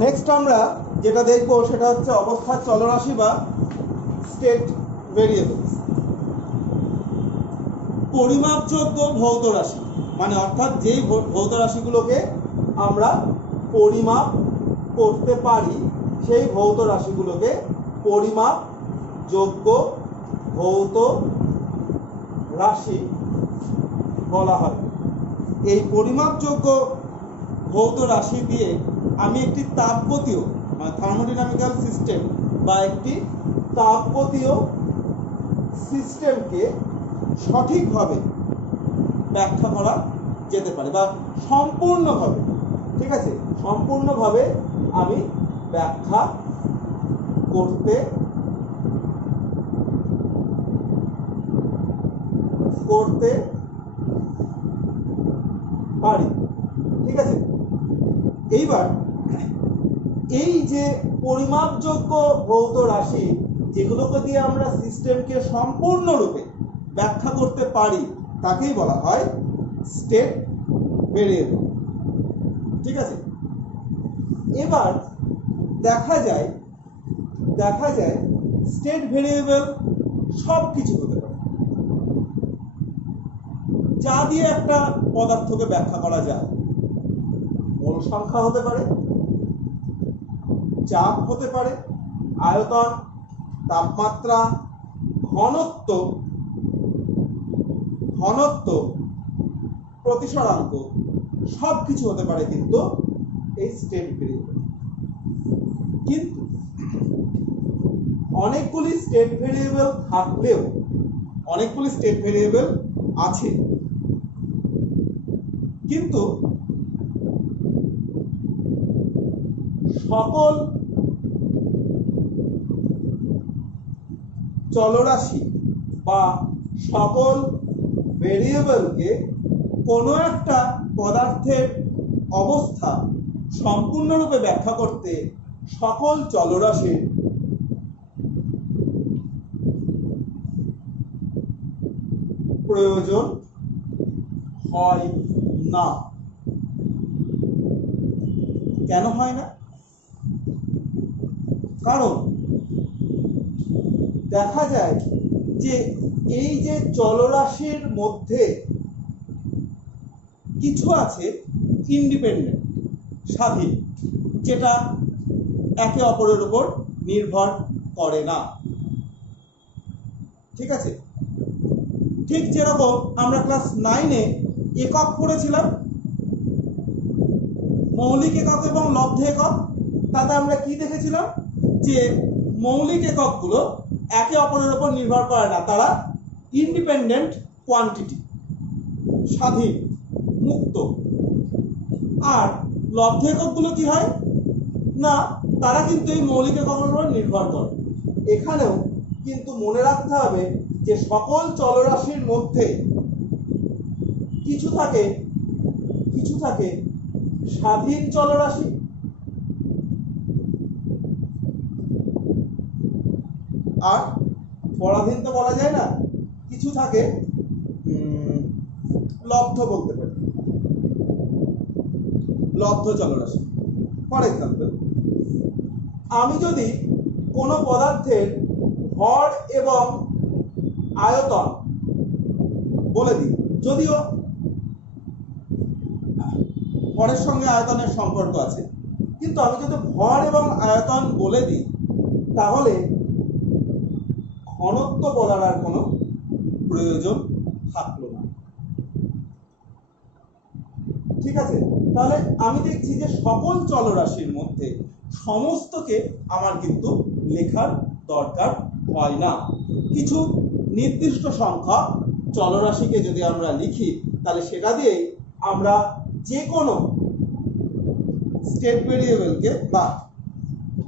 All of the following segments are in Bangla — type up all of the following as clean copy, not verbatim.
নেক্সট আমরা যেটা দেখব সেটা হচ্ছে অবস্থার চলরাশি বা স্টেট ভেরিয়েবলস। পরিমাপযোগ্য ভৌত রাশি মানে অর্থাৎ যেই ভৌত রাশিগুলোকে আমরা পরিমাপ করতে পারি সেই ভৌত রাশিগুলোকে পরিমাপযোগ্য ভৌত রাশি বলা হয়। এই পরিমাপযোগ্য ভৌত রাশি দিয়ে আমি একটি তাপগতীয় মানে থার্মোডাইনামিক্যাল সিস্টেম বা একটি তাপগতীয় সিস্টেমকে সঠিকভাবে ব্যাখ্যা করা যেতে পারে বা সম্পূর্ণভাবে, ঠিক আছে, সম্পূর্ণভাবে আমি ব্যাখ্যা করতে পারি, ঠিক আছে। এইবার এই যে পরিমাপযোগ্য ভৌত রাশি যেগুলোকে দিয়ে আমরা সিস্টেমকে সম্পূর্ণরূপে ব্যাখ্যা করতে পারি তাকেই বলা হয় স্টেট ভেরিয়েবল, ঠিক আছে। এবার দেখা যায় স্টেট ভেরিয়েবল সব কিছু হতে পারে যা দিয়ে একটা পদার্থকে ব্যাখ্যা করা যায়। মোল সংখ্যা হতে পারে, চাপ হতে পারে, আয়তন, তাপমাত্রা, ঘনত্ব, প্রতিসরাঙ্ক সব কিছু হতে পারে কিন্তু এই স্টেট ভেরিয়েবল। কিন্তু অনেকগুলি স্টেট ভেরিয়েবল থাকলেও অনেকগুলি স্টেট ভেরিয়েবল আছে, কিন্তু সকল চলরাশি বা সকল ভেরিয়েবলকে কোনো একটা পদার্থের অবস্থা সম্পূর্ণরূপে ব্যাখ্যা করতে সকল চলরাশির প্রয়োজন হয় না। কেন হয় না? কারণ দেখা যায় যে এই যে চলরাশির মধ্যে কিছু আছে ইন্ডিপেন্ডেন্ট, স্বাধীন, যেটা একে অপরের উপর নির্ভর করে না, ঠিক আছে। ঠিক যেরকম আমরা ক্লাস 9-এ একক পড়েছিলাম, মৌলিক একক এবং লব্ধ একক। তাতে আমরা কি দেখেছিলাম যে মৌলিক এককগুলো একে অপরের উপর নির্ভর করে না, তারা ইন্ডিপেন্ডেন্ট কোয়ান্টিটি, স্বাধীন, মুক্ত। আর লব্ধ এককগুলো কি হয় না, তারা কিন্তু এই মৌলিক এককের উপর নির্ভর করে। এখানেও কিন্তু মনে রাখতে হবে যে সকল চলরাশির মধ্যে কিছু থাকে স্বাধীন চলরাশি, আর পরাধীন তো বলা যায় না, কিছু থাকে লব্ধ, বলতে পারি লব্ধ চলরাশি। ফর এক্সাম্পল, আমি যদি কোনো পদার্থের ভর এবং আয়তন বলে দিই, যদিও ভরের সঙ্গে আয়তনের সম্পর্ক আছে, কিন্তু আমি যদি ভর এবং আয়তন বলে দিই তাহলে ঘনত্ব বলার আর কোনো প্রয়োজন থাকলো না, ঠিক আছে। তাহলে আমি দেখছি যে সকল চলরাশির মধ্যে সমস্তকে আমার কিন্তু লেখার দরকার হয় না। কিছু নির্দিষ্ট সংখ্যা চলরাশিকে যদি আমরা লিখি তাহলে সেটা দিয়েই আমরা যে কোনো স্টেট ভেরিয়েবলকে বা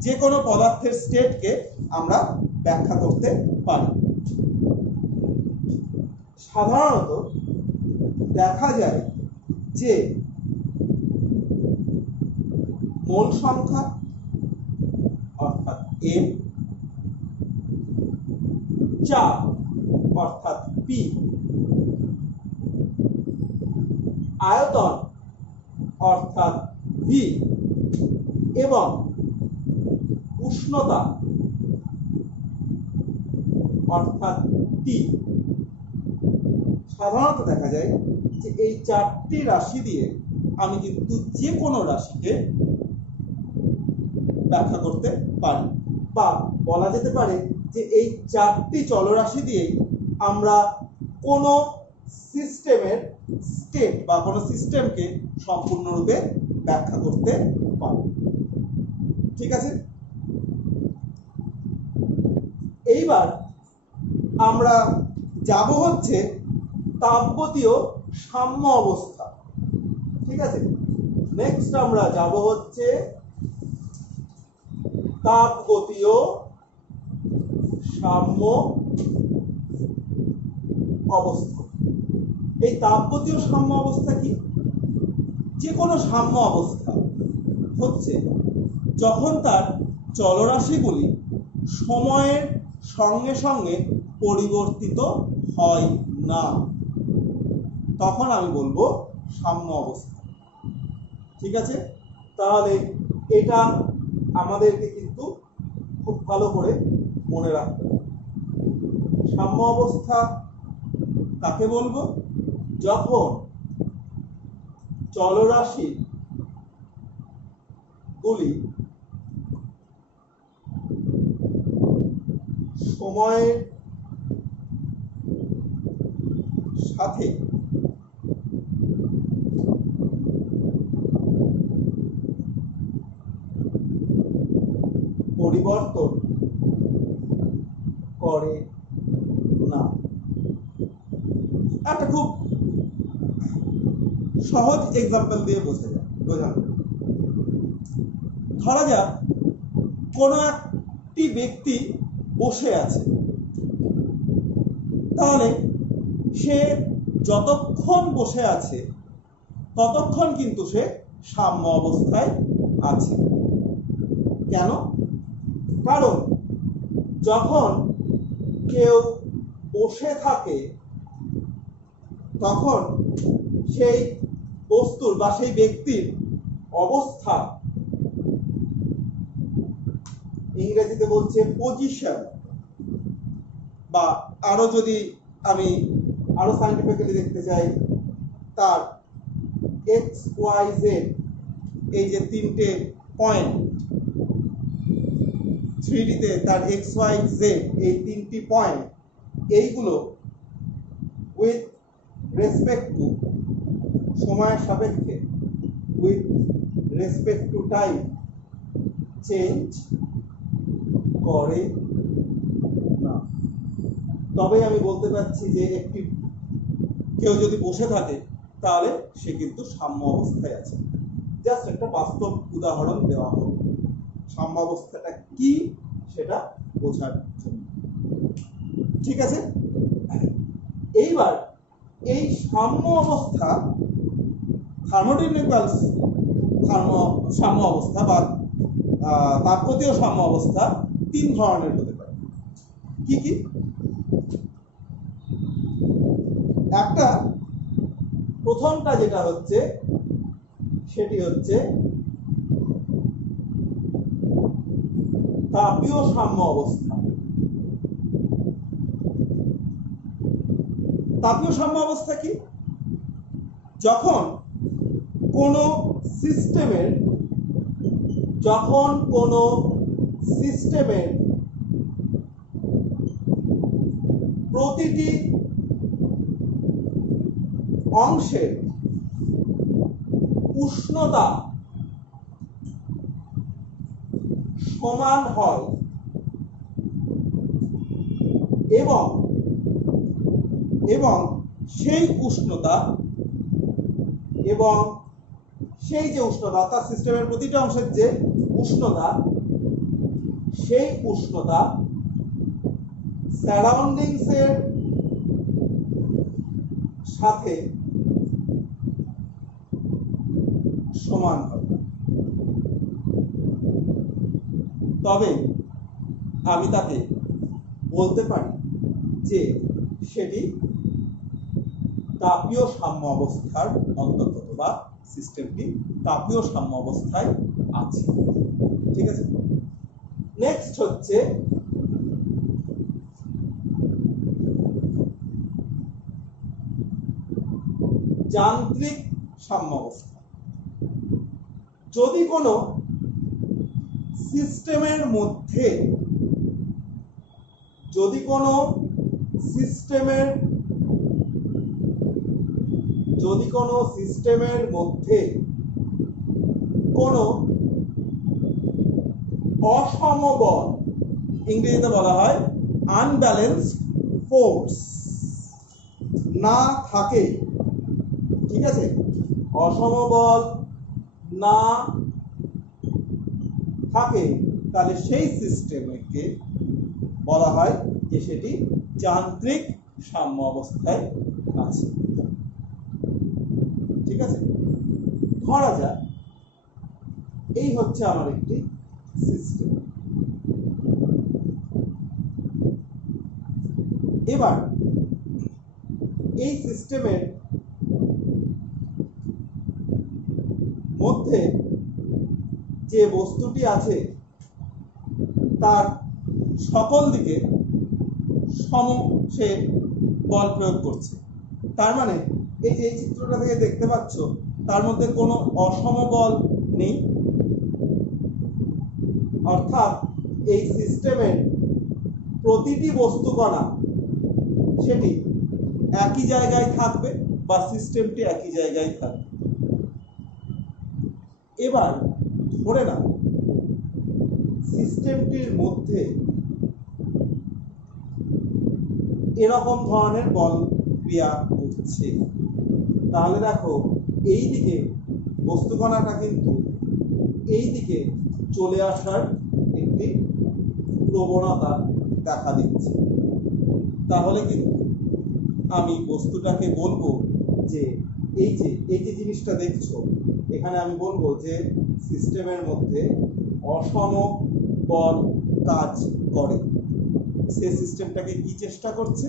যে কোনো পদার্থের স্টেটকে আমরা ব্যাখ্যা করতে পারি। সাধারণত দেখা যায় যে মোল সংখ্যা অর্থাৎ m, চাপ অর্থাৎ p, আয়তন অর্থাৎ v এবং উষ্ণতা অর্থাৎ টি। সাধারণত দেখা যায় যে এই চারটি রাশি দিয়ে আমি কিন্তু যে কোনো রাশিকে ব্যাখ্যা করতে পারি, বা বলা যেতে পারে যে এই চারটি চলরাশি দিয়েই আমরা কোনো সিস্টেমের স্টেট বা কোনো সিস্টেমকে সম্পূর্ণরূপে ব্যাখ্যা করতে পারি। ঠিক আছে, এইবার আমরা যাব হচ্ছে তাপগতীয় সাম্য অবস্থা। ঠিক আছে, নেক্সট আমরা যাব হচ্ছে তাপগতীয় সাম্য অবস্থা। এই তাপগতীয় সাম্য অবস্থা কি? যে কোনো সাম্য অবস্থা হচ্ছে যখন তার চলরাশিগুলি সময়ের সঙ্গে সঙ্গে পরিবর্তিত হয় না, তখন আমি বলবো সাম্য অবস্থা। ঠিক আছে, তাহলে এটা আমাদেরকে কিন্তু খুব ভালো করে মনে রাখতে হবে। সাম্য অবস্থা কাকে বলবো? যখন চলরাশি গুলি সময়ের সাথে পরিবর্তন করে না। একটা খুব সহজ এক্সাম্পল দিয়ে বোঝানো। ধরা যাক কোনো একটি ব্যক্তি বসে আছে, তাহলে সে যতক্ষণ বসে আছে ততক্ষণ কিন্তু সে সাম্য অবস্থায় আছে। কেন? কারণ যখন কেউ বসে থাকে তখন সেই বস্তুর বা সেই ব্যক্তির অবস্থা, ইংরেজিতে বলছে পজিশন, বা আরো যদি আমি আরো সায়েন্টিফিক্যালি দেখতে চাই, তার এক্স ওয়াই জেড, এই যে তিনটে পয়েন্ট, 3D-তে তার এক্স ওয়াই জেড এই তিনটি পয়েন্ট, এইগুলো উইথ রেসপেক্ট টু সময়ের সাপেক্ষে, with respect to time change করে না। তবে আমি বলতে পারছি যে কেউ যদি বসে থাকে তাহলে সে কিন্তু সাম্য অবস্থায় আছে। জাস্ট একটা বাস্তব উদাহরণ দেওয়া হলো সাম্য অবস্থাটা কি সেটা বোঝার জন্য। ঠিক আছে, এইবার এই সাম্য অবস্থা, থার্মোডাইনামিক্যাল সাম্য অবস্থা বা তাপগতীয় সাম্য অবস্থা তিন ধরনের হতে পারে। কি কি? একটা, প্রথমটা যেটা হচ্ছে সেটি হচ্ছে তাপীয় সাম্য অবস্থা। তাপীয় সাম্য অবস্থা কি? যখন কোনো সিস্টেমের প্রতিটি অংশের উষ্ণতা সমান হয় এবং সেই উষ্ণতা অর্থাৎ সিস্টেমের প্রতিটা অংশের যে উষ্ণতা, সেই উষ্ণতা সারাউন্ডিংস এর সাথে সমান হবে, তবে আমি তাকে বলতে পারি যে সেটি তাপীয় সাম্য অবস্থার অন্তর্গত বা সিস্টেমটি তাপীয় সাম্য অবস্থায় আছে। ঠিক আছে। নেক্সট হচ্ছে যান্ত্রিক সাম্যাবস্থা। যদি কোনো সিস্টেমের মধ্যে কোনো অসম বল, ইংরেজিতে বলা হয় আনব্যালেন্সড ফোর্স, না থাকে, ঠিক আছে, অসম বল না থাকে, তাহলে সেই সিস্টেমকে বলা হয় যে সেটি যান্ত্রিক সাম্য অবস্থায় আছে। ঠিক আছে, ধরা যাক এই হচ্ছে আমার একটি সিস্টেম। এবার এই সিস্টেমের মধ্যে যে বস্তুটি আছে তার সকল দিকে সম সে বল প্রয়োগ করছে। তার মানে এই যে চিত্রটা থেকে দেখতে পাচ্ছ তার মধ্যে কোনো অসম বল নেই, অর্থাৎ এই সিস্টেমের প্রতিটি বস্তুকণা সেটি একই জায়গায় থাকবে বা সিস্টেমটি একই জায়গায় থাকবে। এবার ধরে নাও সিস্টেমটির মধ্যে এরকম ধরনের বল ক্রিয়া করছে, তাহলে দেখো এই দিকে বস্তুকণাটা কিন্তু এই দিকে চলে আসার একটি প্রবণতা দেখা দিচ্ছে। তাহলে কিন্তু আমি বস্তুটাকে বলবো যে এই যে জিনিসটা দেখছো এখানে আমি বলবো যে সিস্টেমের মধ্যে অসম বল কাজ করে। সে সিস্টেমটাকে কি চেষ্টা করছে?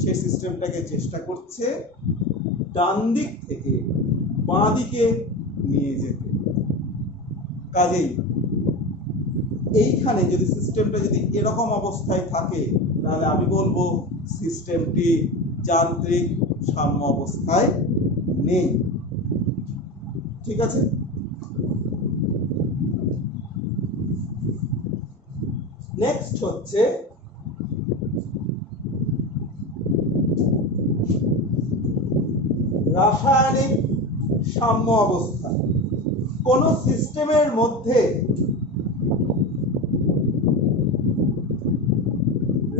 সে সিস্টেমটাকে চেষ্টা করছে ডান দিক থেকে বাঁ দিকে নিয়ে যেতে। কাজেই এইখানে যদি সিস্টেমটা যদি এরকম অবস্থায় থাকে তাহলে আমি বলবো সিস্টেমটি যান্ত্রিক সাম্য অবস্থায় নেই। ঠিক আছে, নেক্সট হচ্ছে রাসায়নিক সাম্য অবস্থা। কোন সিস্টেমের মধ্যে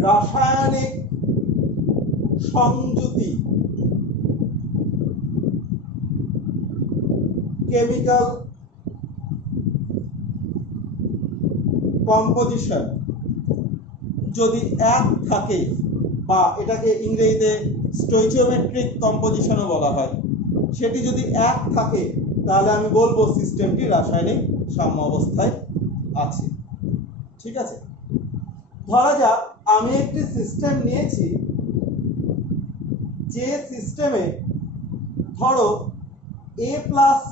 রাসায়নিক সংযুতি, কেমিক্যাল কম্পোজিশন যদি এক থাকে, বা এটাকে ইংরেজিতে স্টোইচিওমেট্রিক কম্পোজিশনও বলা হয়, সেটি যদি এক থাকে তাহলে আমি বলবো সিস্টেমটি রাসায়নিক সাম্য অবস্থায় আছে। ঠিক আছে, ধরা যাক আমি একটি সিস্টেম নিয়েছি, যে সিস্টেমে ধরো A প্লাস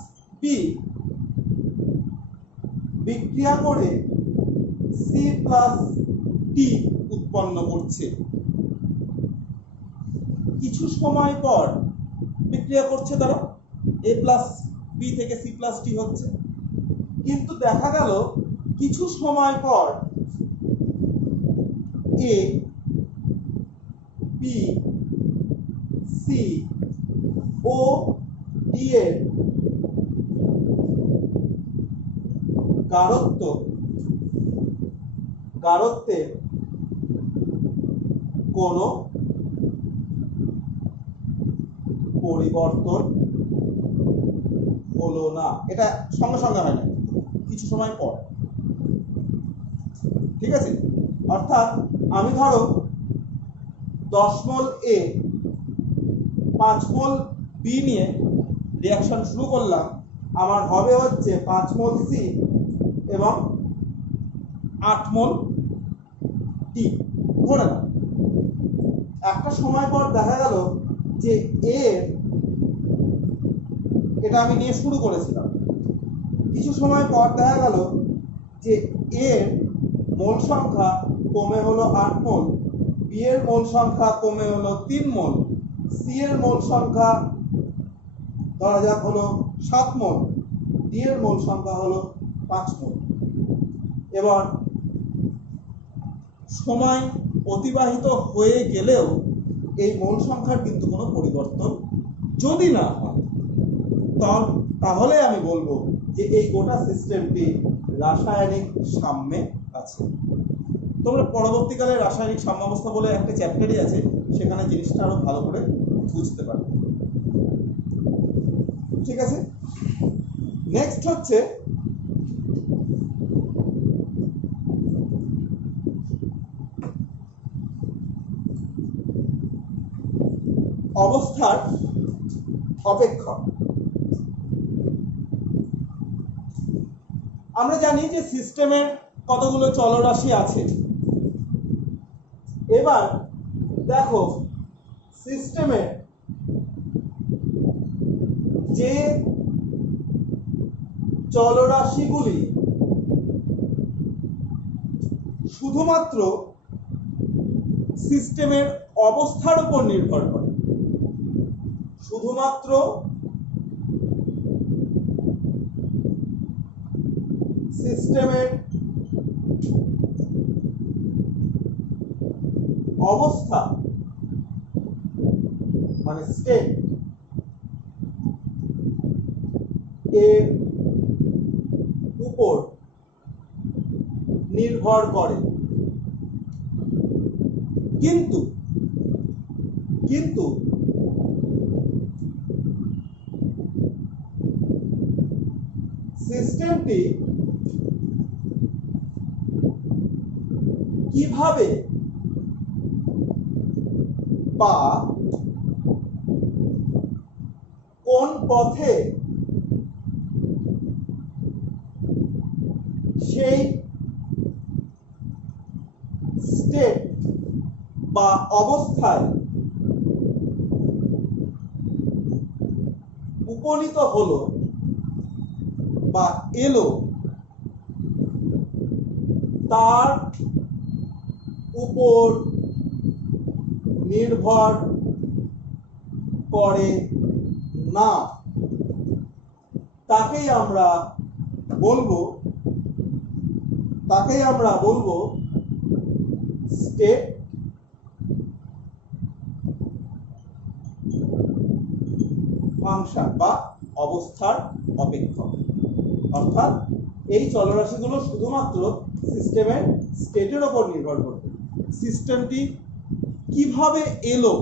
B বিক্রিয়া করে C প্লাস D উৎপন্ন করছে। কিছু সময় পর বিক্রিয়া করছে, ধরো A প্লাস B থেকে C প্লাস D হচ্ছে, কিন্তু দেখা গেল কিছু সময় পর A, B, C O D এর গাঢ়ত্বের কোনো পরিবর্তন হলো না। এটা সঙ্গে সঙ্গে হয় না, কিছু সময় পর। ঠিক আছে, অর্থাৎ আমি ধরো 10 মোল A 5 মোল B নিয়ে রিঅ্যাকশন শুরু করলাম, আমার হবে হচ্ছে 5 মোল C এবং 8 মোল D। ধরে নাও একটা সময় পর দেখা গেল যে A, এটা আমি নিয়ে শুরু করেছিলাম, কিছু সময় পর দেখা গেল যে এর মোল সংখ্যা কমে হলো 8 মোল, বি এর মোল সংখ্যা কমে হলো 3 মোল, সি এর মোল সংখ্যা ধরা যাক হলো 7 মোল, ডি এর মোল সংখ্যা হলো 5 মোল। এবার সময় অতিবাহিত হয়ে গেলেও এই মোল সংখ্যার কিন্তু কোনো পরিবর্তন যদি না হয়, তাহলে আমি বলবো যে এই গোটা সিস্টেমটি রাসায়নিক সাম্যে আছে। তোমরা পরবর্তীকালে রাসায়নিক সাম্যাবস্থা বলে একটা চ্যাপ্টারই আছে, সেখানে জিনিসটা আরো ভালো করে বুঝতে পারবে। ঠিক আছে, নেক্সট হচ্ছে অবস্থার অপেক্ষক। আমরা জানি যে সিস্টেমের কতগুলো চলরাশি আছে। এবার দেখো সিস্টেমের যে চলরাশিগুলি শুধুমাত্র সিস্টেমের অবস্থার উপর নির্ভর করে, শুধুমাত্র সিস্টেমের অবস্থা মানে স্টেট এর উপর নির্ভর করে, কিন্তু সিস্টেমটি কিভাবে বা কোন পথে সেই স্টেট বা অবস্থায় উপনীত হলো বা এলো, তার উপর নির্ভর করে না। তাকেই আমরা বলবো স্টেট ফাংশন বা অবস্থার অপেক্ষক। অর্থাৎ এই চলরাশিগুলো শুধুমাত্র সিস্টেমের স্টেটের উপর নির্ভর করবে। সিস্টেমটি কিভাবে এলো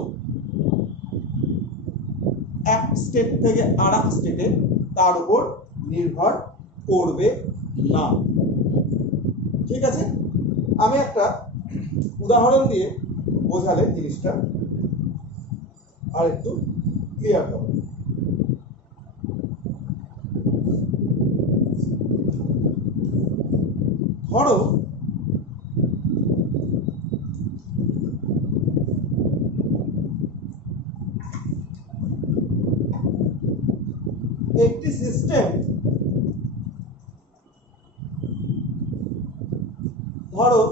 এক স্টেট থেকে আরেক স্টেটে, তার উপর নির্ভর করবে না। ঠিক আছে, আমি একটা উদাহরণ দিয়ে বোঝালে জিনিসটা আর একটু ক্লিয়ার হবে। ধরো একটি সিস্টেম ধরো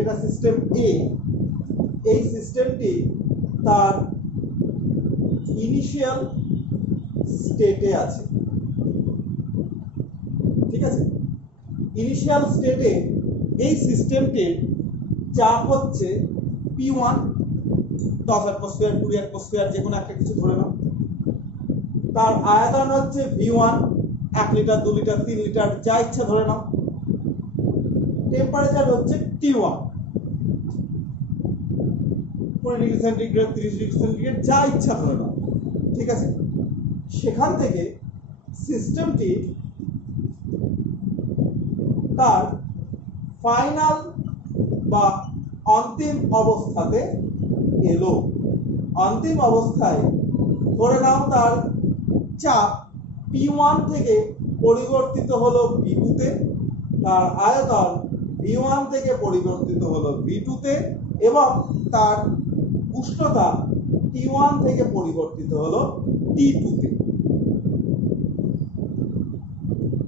এটা সিস্টেম এ। এই সিস্টেমটি তার ইনিশিয়াল স্টেটে আছে। ঠিক আছে, ইনিশিয়াল স্টেটে এই সিস্টেমটির চাপ হচ্ছে P1, 10 অ্যাটমসফিয়ার, 20 অ্যাটমসফিয়ার, যে কোনো একটা কিছু ধরে নাও। তার আয়তন হচ্ছে V1, 1 লিটার, 2 লিটার, 3 লিটার, যা ইচ্ছা ধরে নাও। টেম্পারেচার হচ্ছে T1, 20 degree centigrade, 30 degree centigrade, যা ইচ্ছা ধরে নাও। ঠিক আছে, সেখান থেকে সিস্টেমটি তার ফাইনাল বা অন্তিম অবস্থাতে এলো। অন্তিম অবস্থায় ধরে নাও তার চাপ P1 থেকে পরিবর্তিত হলো V2 তে, তার আয়তন V1 থেকে পরিবর্তিত হলো V2 তে, এবং তার উষ্ণতা T1 থেকে পরিবর্তিত হলো T2 তে।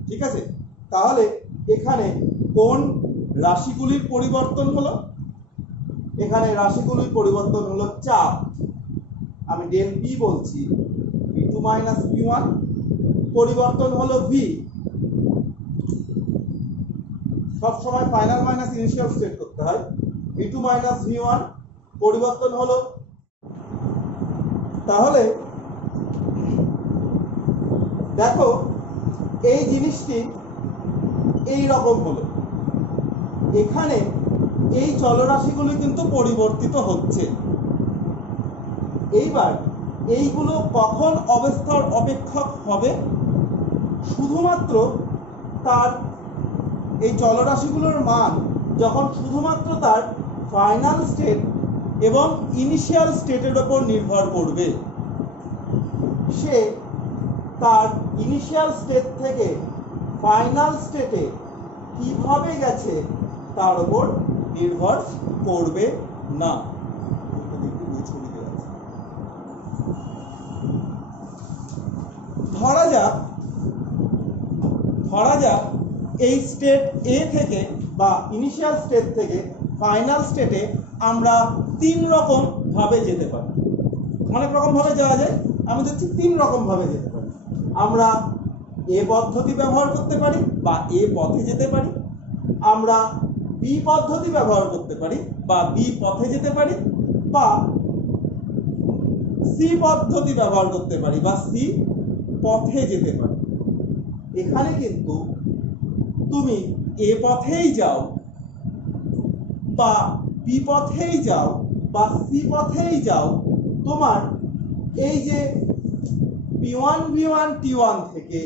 ঠিক আছে, তাহলে এখানে কোন রাশিগুলির পরিবর্তন হলো? এখানে রাশিগুলির পরিবর্তন হলো চাপ। আমি ডেল পি বলছি, P2 মাইনাস P1, পরিবর্তন হলো ভি। সবসময় ফাইনাল মাইনাস ইনিশিয়াল স্টেট করতে হয়। V2 মাইনাস V1 পরিবর্তন হলো। তাহলে দেখো এই জিনিসটি এই রকম হলো। এখানে এই চলরাশিগুলি কিন্তু পরিবর্তিত হচ্ছে। এইবার এইগুলো কখন অবস্থার অপেক্ষক হবে? শুধুমাত্র তার এই চলরাশিগুলোর মান যখন শুধুমাত্র তার ফাইনাল স্টেট এবং ইনিশিয়াল স্টেটের উপর নির্ভর করবে। সে তার ইনিশিয়াল স্টেট থেকে ফাইনাল স্টেটে কিভাবে গেছে তার উপর নির্ভর করবে না। ধরা যাক এই স্টেট এ থেকে বা ইনিশিয়াল স্টেট থেকে ফাইনাল স্টেটে আমরা তিন রকম ভাবে যেতে পারি। অনেক রকম ভাবে যাওয়া যায়, আমি দেখছি তিন রকম ভাবে যেতে পারি। আমরা এ পদ্ধতি ব্যবহার করতে পারি বা এ পথে যেতে পারি, আমরা বি পদ্ধতি ব্যবহার করতে পারি বা বি পথে যেতে পারি, বা সি পদ্ধতি ব্যবহার করতে পারি বা সি পথে যেতে পারি। এখানে কিন্তু তুমি এ পথেই যাও বা বি পথেই যাও বা সি পথেই যাও, তোমার এই যে P1 V1 T1 থেকে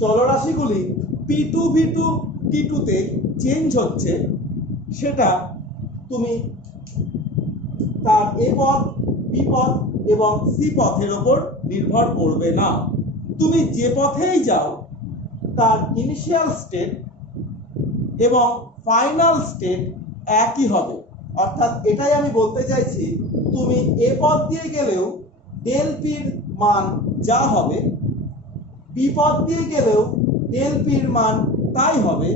চলরাশিগুলি P2 V2 T2 তে চেঞ্জ হচ্ছে, সেটা তুমি তার এ পথ, বি পথ এবং সি পথের ওপর নির্ভর করবে না। তুমি যে পথেই যাও তার ইনিশিয়াল স্টেট এবং ফাইনাল স্টেট একই হবে। অর্থাৎ এটাই আমি বলতে চাইছি, তুমি এ পথ দিয়ে গেলেও ডেল পির মান যা হবে, বি পথ দিয়ে গেলেও ডেল পির মান তাই হবে,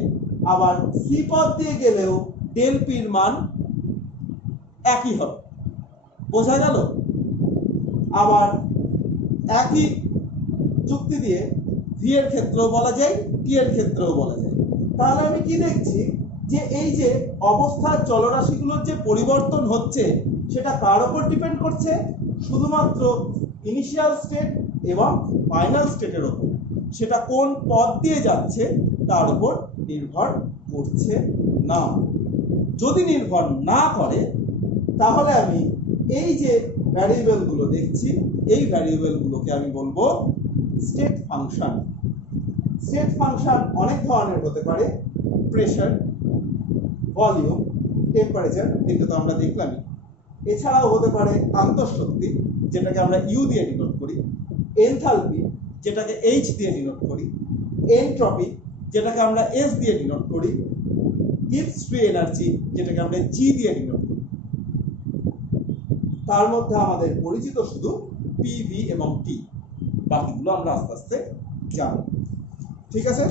আবার সি পথ দিয়ে গেলেও ডেল পির মান একই হবে। বোঝা গেল? আবার একই যুক্তি দিয়ে ভি এর ক্ষেত্রেও বলা যায়, টি এর ক্ষেত্রেও বলা যায়। তাহলে আমি কি দেখছি যে এই যে অবস্থার চলরাশিগুলোর যে পরিবর্তন হচ্ছে সেটা কার উপর ডিপেন্ড করছে? শুধুমাত্র ইনিশিয়াল স্টেট এবং ফাইনাল স্টেটের উপর। সেটা কোন পথ দিয়ে যাচ্ছে তার উপর নির্ভর করছে না। যদি নির্ভর না করে তাহলে আমি এই যে ভ্যারিয়েবল গুলো দেখছি, এই ভ্যারিয়েবল গুলোকে আমি বলবো স্টেট ফাংশন। স্টেট ফাংশন অনেক ধরনের হতে পারে, প্রেসার, ভলিউম, টেম্পারেচার, এটা তো আমরা দেখলামই। এছাড়াও হতে পারে আন্তঃশক্তি, যেটাকে আমরা ইউ দিয়ে ডিনোট করি, এনথালপি, যেটাকে এইচ দিয়ে ডিনোট করি, এনট্রপি, যেটাকে আমরা এস দিয়ে ডিনোট করি, গিবস ফ্রি এনার্জি, যেটাকে আমরা জি দিয়ে ডিনোট করি। তার মধ্যে আমাদের পরিচিত শুধু পি, ভি এবং টি, বাকিগুলো আমরা আস্তে আস্তে জানব। ঠিক আছে?